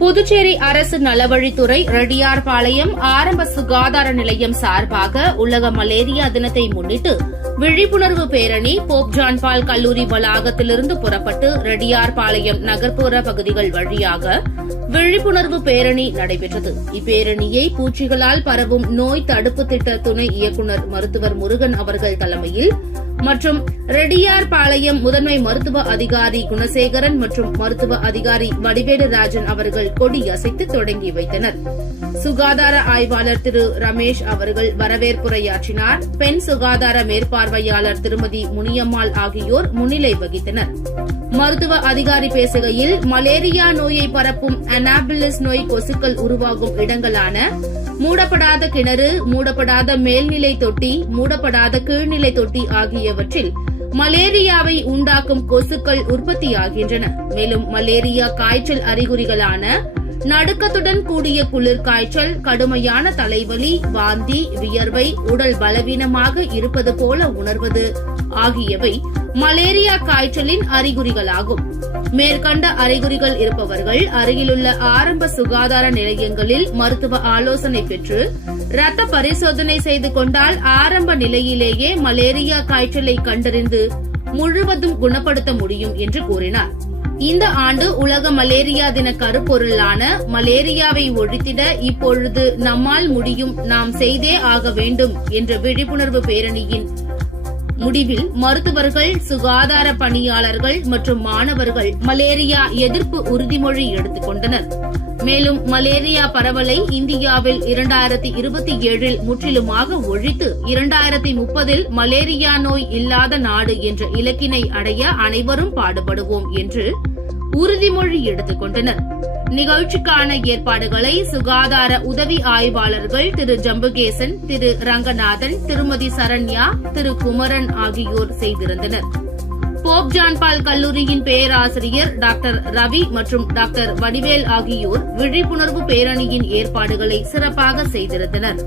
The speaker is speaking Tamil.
புதுச்சேரி அரசு நலவழித்துறை ரெட்டியார்பாளையம் ஆரம்ப சுகாதார நிலையம் சார்பாக உலக மலேரியா தினத்தை முன்னிட்டு விழிப்புணர்வு பேரணி போப் ஜான் பால் கல்லூரி வளாகத்திலிருந்து புறப்பட்டு ரெட்டியார்பாளையம் நகர்ப்புற பகுதிகள் வழியாக விழிப்புணர்வு பேரணி நடைபெற்றது. இப்பேரணியை பூச்சிகளால் பரவும் நோய் தடுப்பு திட்ட துணை இயக்குநர் மருத்துவர் முருகன் அவர்கள் தலைமையில் மற்றும் ரெட்டியார்பாளையம் முதன்மை மருத்துவ அதிகாரி குணசேகரன் மற்றும் மருத்துவ அதிகாரி வடிவேலு ராஜன் அவர்கள் கொடியசைத்து தொடங்கி வைத்தனர். சுகாதார ஆய்வாளர் திரு ரமேஷ் அவர்கள் வரவேற்புரையாற்றினார். பெண் சுகாதார மேற்பார்வையாளர் திருமதி முனியம்மாள் ஆகியோர் முன்னிலை வகித்தனர். மருத்துவ அதிகாரி பேசுகையில், மலேரியா நோயை பரப்பும் அனாபிலிஸ் நோய் கொசுக்கள் உருவாகும் இடங்களான மூடப்படாத கிணறு, மூடப்படாத மேல்நிலை தொட்டி, மூடப்படாத கீழ்நிலை தொட்டி ஆகியவற்றில் மலேரியாவை உண்டாக்கும் கொசுக்கள் உற்பத்தியாகின்றன. மேலும் மலேரியா காய்ச்சல் அறிகுறிகளான நடுக்கத்துடன் கூடிய குளிர் காய்ச்சல், கடுமையான தலைவலி, வாந்தி, வியர்வை, உடல் பலவீனமாக இருப்பது போல உணர்வது ஆகியவை மலேரியா காய்ச்சலின் அறிகுறிகளாகும். மேற்கண்ட அறிகுறிகள் இருப்பவர்கள் அருகிலுள்ள ஆரம்ப சுகாதார நிலையங்களில் மருத்துவ ஆலோசனை பெற்று ரத்த பரிசோதனை செய்து கொண்டால் ஆரம்ப நிலையிலேயே மலேரியா காய்ச்சலை கண்டறிந்து முழுவதும் குணப்படுத்த முடியும் என்று கூறினார். இந்த ஆண்டு உலக மலேரியா தின கருப்பொருளான மலேரியாவை ஒழித்திட இப்பொழுது நம்மால் முடியும், நாம் செய்தே ஆக வேண்டும் என்ற விழிப்புணர்வு பேரணியின் முடிவில் மருத்துவர்கள், சுகாதார பணியாளர்கள் மற்றும் மாணவர்கள் மலேரியா எதிர்ப்பு உறுதிமொழி எடுத்துக் கொண்டனர். மேலும் மலேரியா பரவலை இந்தியாவில் 2027 முற்றிலுமாக ஒழித்து 2030 மலேரியா நோய் இல்லாத நாடு என்ற இலக்கினை அடைய அனைவரும் பாடுபடுவோம் என்று உறுதிமொழி எடுத்துக் கொண்டனர். நிகழ்ச்சிக்கான ஏற்பாடுகளை சுகாதார உதவி ஆய்வாளர்கள் திரு ஜம்புகேசன், திரு ரங்கநாதன், திருமதி சரண்யா, திரு குமரன் ஆகியோர் செய்திருந்தனர். போப் ஜான் பால் கல்லூரியின் பேராசிரியர் டாக்டர் ரவி மற்றும் டாக்டர் வடிவேல் ஆகியோர் விழிப்புணர்வு பேரணியின் ஏற்பாடுகளை சிறப்பாக செய்திருந்தனர்.